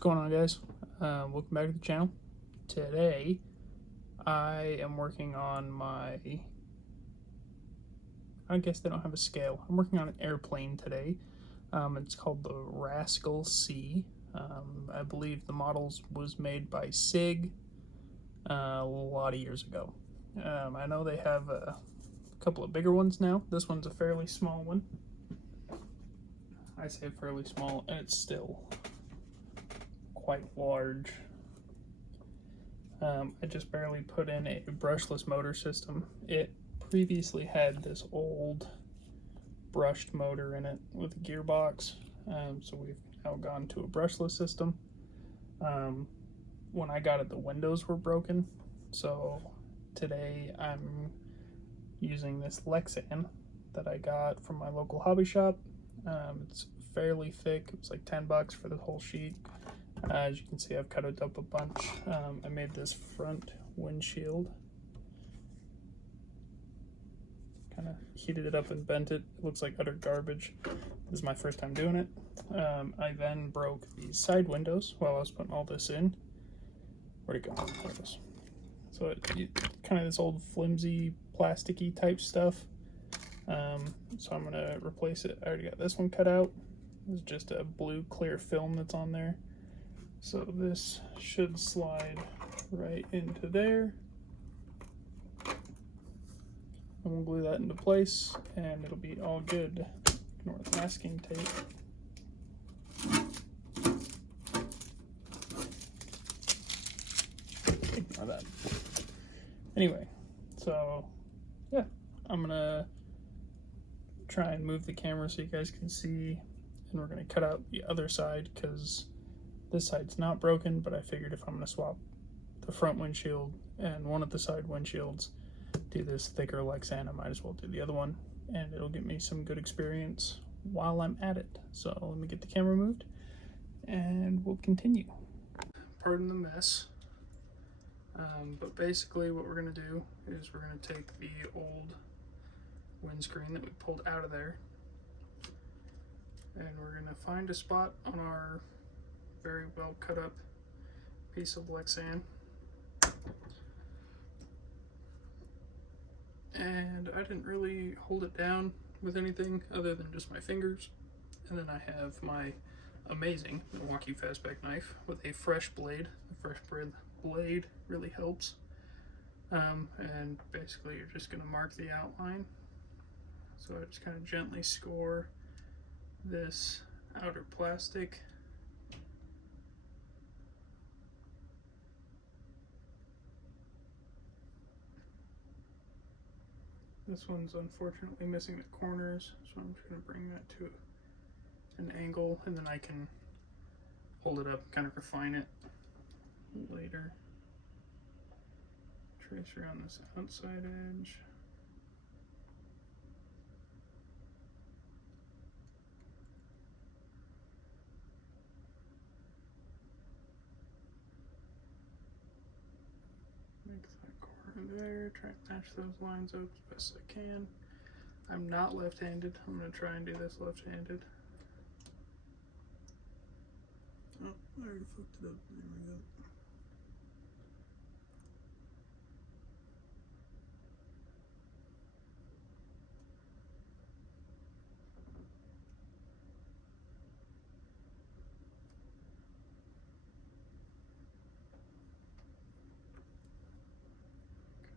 What's going on, guys? Welcome back to the channel. Today I am working on my, I guess they don't have a scale. I'm working on an airplane today. It's called the Rascal C. I believe the models was made by SIG a lot of years ago. I know they have a couple of bigger ones now. This one's a fairly small one. I say fairly small, and it's still quite large. I just barely put in a brushless motor system. It previously had this old brushed motor in it with a gearbox, so we've now gone to a brushless system. When I got it, the windows were broken, so today I'm using this lexan that I got from my local hobby shop. It's fairly thick. It was like 10 bucks for the whole sheet. As you can see, I've cut it up a bunch. I made this front windshield. Kind of heated it up and bent it. It looks like utter garbage. This is my first time doing it. I then broke these side windows while I was putting all this in. Where'd it go? There it is. So kind of this old flimsy, plasticky type stuff. So I'm gonna replace it. I already got this one cut out. This is just a blue clear film that's on there. So this should slide right into there. And we'll glue that into place and it'll be all good. Ignore the masking tape. Ignore that. Anyway, so yeah, I'm gonna try and move the camera so you guys can see, and we're gonna cut out the other side because this side's not broken, but I figured if I'm gonna swap the front windshield and one of the side windshields, do this thicker lexan, I might as well do the other one, and it'll give me some good experience while I'm at it. So let me get the camera moved and we'll continue. Pardon the mess, but basically what we're gonna do is we're gonna take the old windscreen that we pulled out of there, and we're gonna find a spot on our very well cut up piece of lexan. And I didn't really hold it down with anything other than just my fingers. And then I have my amazing Milwaukee fastback knife with a fresh blade. The fresh blade really helps. And basically you're just gonna mark the outline. So I just kind of gently score this outer plastic. This one's unfortunately missing the corners, so I'm just going to bring that to an angle, and then I can hold it up, kind of refine it later. Trace around this outside edge. Make that corner there, try and match those lines up as best I can. I'm not left-handed. I'm going to try and do this left-handed. Oh, I already fucked it up. There we go.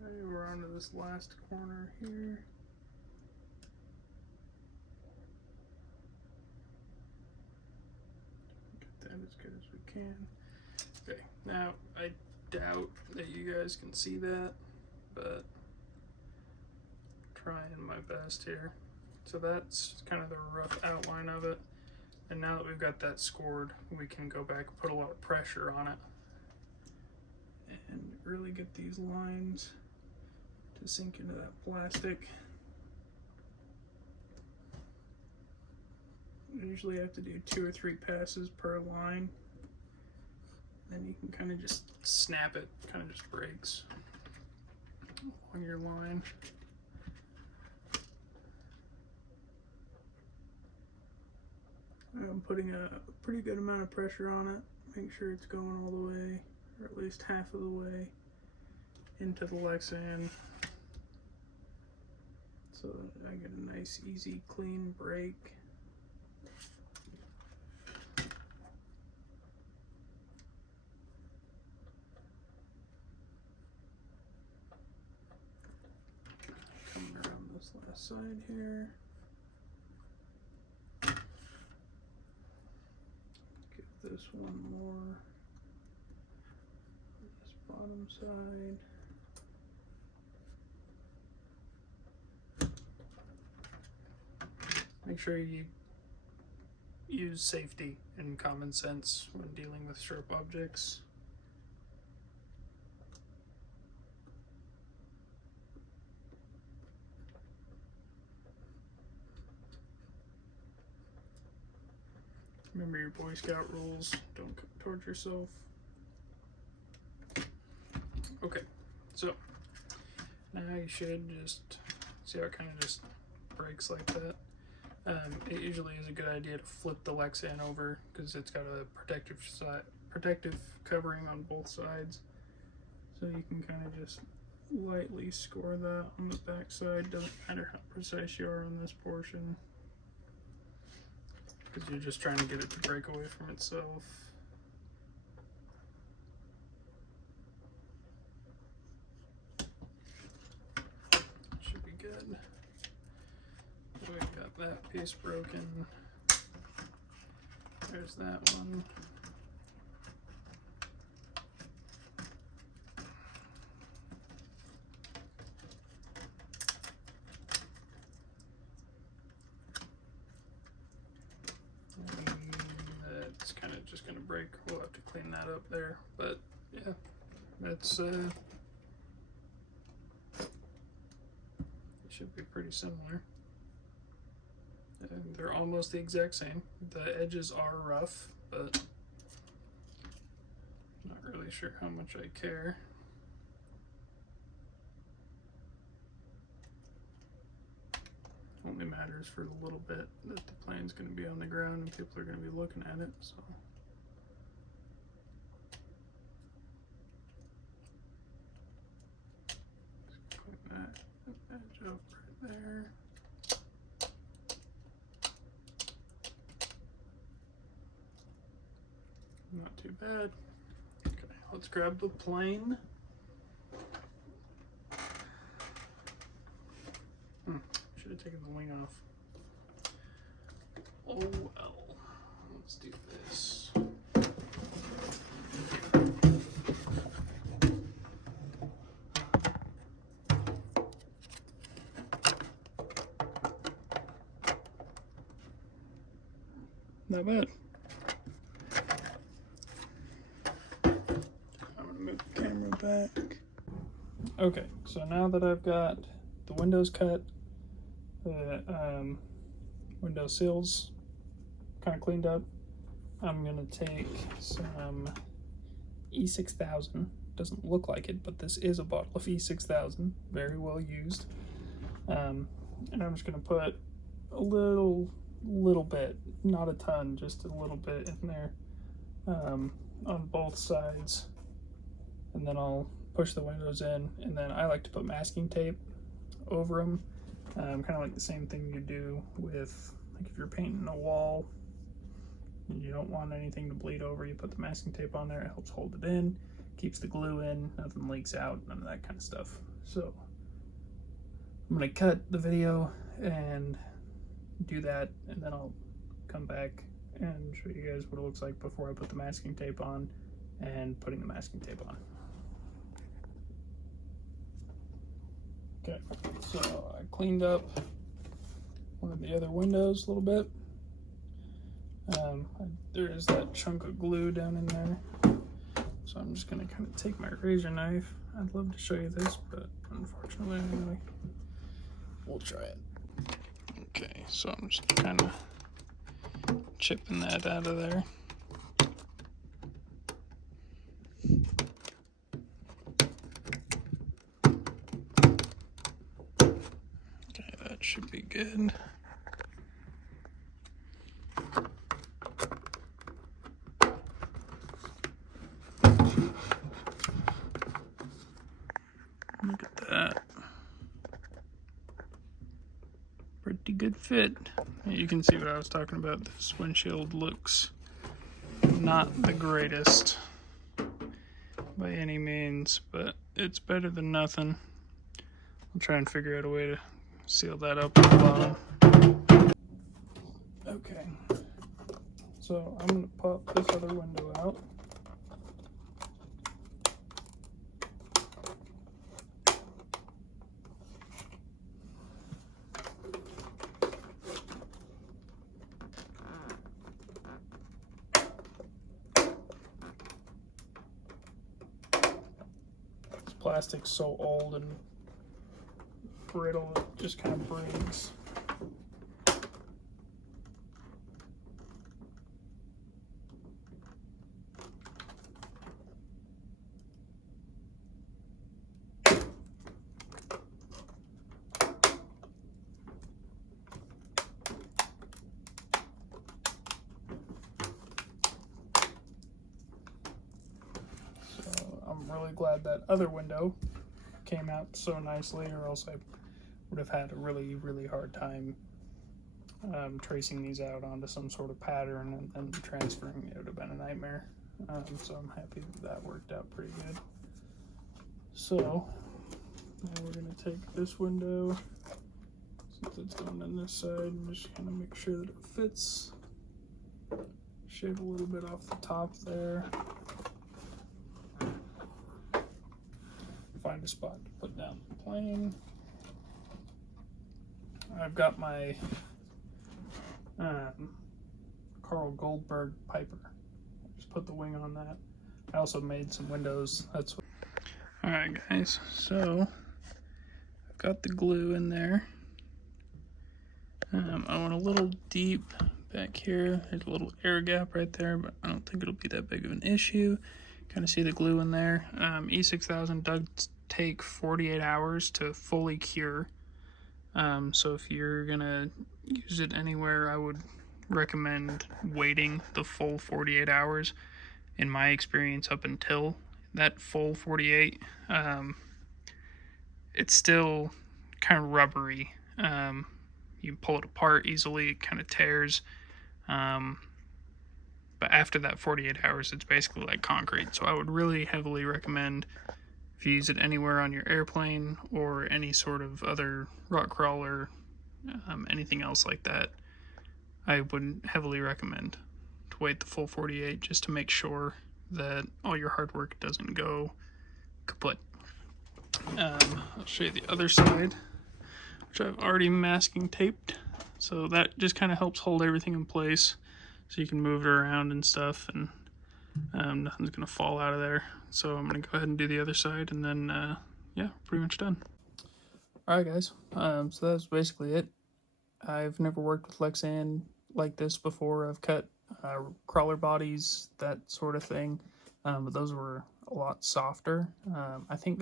Okay, we're on to this last corner here. Get that as good as we can. Okay, now I doubt that you guys can see that, but trying my best here. So that's kind of the rough outline of it. And now that we've got that scored, we can go back and put a lot of pressure on it and really get these lines to sink into that plastic. I usually have to do 2 or 3 passes per line. Then you can kind of just snap it, kind of just breaks along your line. I'm putting a pretty good amount of pressure on it. make sure it's going all the way, or at least half of the way, into the lexan, so I get a nice, easy, clean break. Coming around this last side here. Give this one more. This bottom side. Make sure you use safety and common sense when dealing with sharp objects. Remember your Boy Scout rules. Don't torture yourself. Okay, so now you should just see how it kind of just breaks like that. It usually is a good idea to flip the lexan over because it's got a protective covering on both sides. So you can kind of just lightly score that on the back side. Doesn't matter how precise you are on this portion, because you're just trying to get it to break away from itself. Should be good. So we got that piece broken. There's that one. That's kind of just going to break. We'll have to clean that up there, but yeah, that's it should be pretty similar. And they're almost the exact same. The edges are rough, but not really sure how much I care. Only matters for the little bit that the plane's going to be on the ground and people are going to be looking at it. So just clean that edge up right there. Not too bad. Okay, let's grab the plane. Should have taken the wing off. Oh well. Let's do this. Not bad. I'm gonna move the camera back. Okay, so now that I've got the windows cut, the window sills kind of cleaned up, I'm gonna take some E6000. Doesn't look like it, but this is a bottle of E6000, very well used. And I'm just gonna put a little bit, not a ton, just a little bit in there on both sides, and then I'll push the windows in, and then I like to put masking tape over them. Kind of like the same thing you do with, like, if you're painting a wall and you don't want anything to bleed over, you put the masking tape on there. It helps hold it in, keeps the glue in, nothing leaks out, none of that kind of stuff. So I'm gonna cut the video and do that, and then I'll come back and show you guys what it looks like before I put the masking tape on and putting the masking tape on. Okay, so I cleaned up one of the other windows a little bit. There is that chunk of glue down in there, so I'm just gonna kind of take my razor knife. I'd love to show you this, but unfortunately, we'll try it. Okay, so I'm just kind of chipping that out of there. Okay, that should be good. pretty good fit. You can see what I was talking about. This windshield looks not the greatest by any means, but it's better than nothing. I'll try and figure out a way to seal that up at the bottom. Okay, so I'm going to pop this other window out. This plastic's so old and brittle, it just kind of breaks. I'm really glad that other window came out so nicely, or else I would have had a really, really hard time tracing these out onto some sort of pattern and then transferring. It would have been a nightmare. So I'm happy that worked out pretty good. So now we're going to take this window, since it's going in this side, and just kind of make sure that it fits. Shave a little bit off the top there. Find a spot to put down the plane. I've got my Carl Goldberg Piper. Just put the wing on that. I also made some windows. That's what. All right, guys. So I've got the glue in there. I want a little deep back here. There's a little air gap right there, but I don't think it'll be that big of an issue. Kind of see the glue in there. E6000 does take 48 hours to fully cure. So if you're gonna use it anywhere, I would recommend waiting the full 48 hours. In my experience, up until that full 48, it's still kind of rubbery. You pull it apart easily, it kind of tears. But after that 48 hours, it's basically like concrete. So I would really heavily recommend, if you use it anywhere on your airplane or any sort of other rock crawler, anything else like that, I would heavily recommend to wait the full 48 just to make sure that all your hard work doesn't go kaput. I'll show you the other side, which I've already masking taped. So that just kind of helps hold everything in place so you can move it around and stuff, and nothing's going to fall out of there. So I'm going to go ahead and do the other side, and then, yeah, pretty much done. Alright guys, so that's basically it. I've never worked with lexan like this before. I've cut crawler bodies, that sort of thing, but those were a lot softer. I think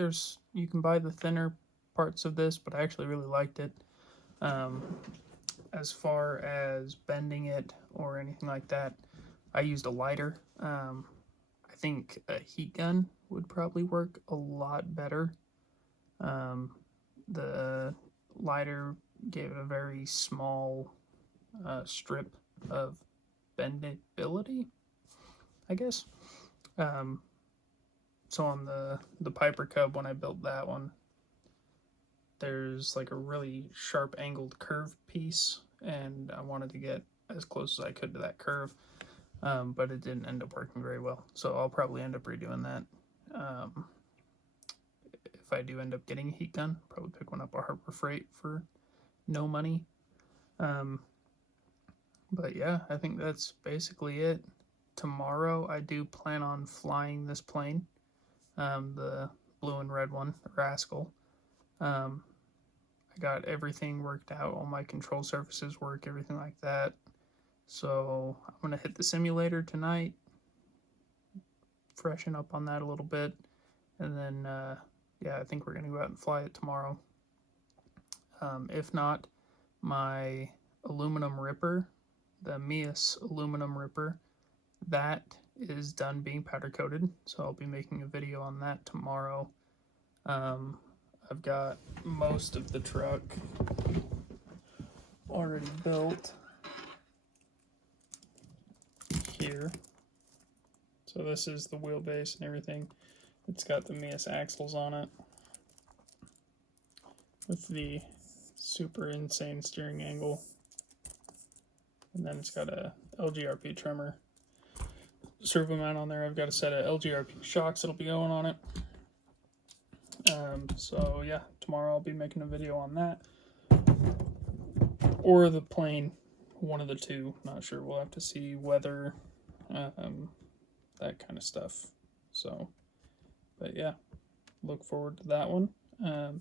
you can buy the thinner parts of this, but I actually really liked it. As far as bending it or anything like that, I used a lighter. I think a heat gun would probably work a lot better. The lighter gave a very small strip of bendability, I guess. So on the Piper Cub, when I built that one, there's like a really sharp angled curved piece, and I wanted to get as close as I could to that curve, but it didn't end up working very well. So I'll probably end up redoing that. If I do end up getting a heat gun, probably pick one up at Harbor Freight for no money. But yeah, I think that's basically it. Tomorrow I do plan on flying this plane, the blue and red one, Rascal. I got everything worked out, all my control surfaces work, everything like that. So I'm going to hit the simulator tonight, freshen up on that a little bit, and then, yeah, I think we're going to go out and fly it tomorrow. If not, my aluminum ripper, the Mias aluminum ripper, that is done being powder coated, so I'll be making a video on that tomorrow. I've got most of the truck already built here. So this is the wheelbase and everything. It's got the Mias axles on it with the super insane steering angle. And then it's got a LGRP trimmer servo mount on there. I've got a set of LGRP shocks that'll be going on it. So yeah, tomorrow I'll be making a video on that. Or the plane, one of the two. Not sure. We'll have to see weather, that kind of stuff. So, but yeah, look forward to that one.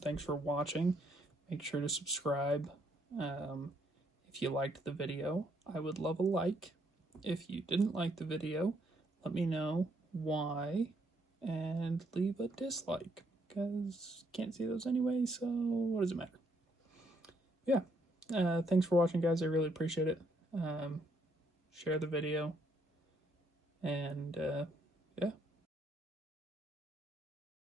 Thanks for watching. Make sure to subscribe. If you liked the video, I would love a like. If you didn't like the video, let me know why and leave a dislike, because can't see those anyway, so what does it matter? Yeah, thanks for watching, guys. I really appreciate it. Share the video, and yeah.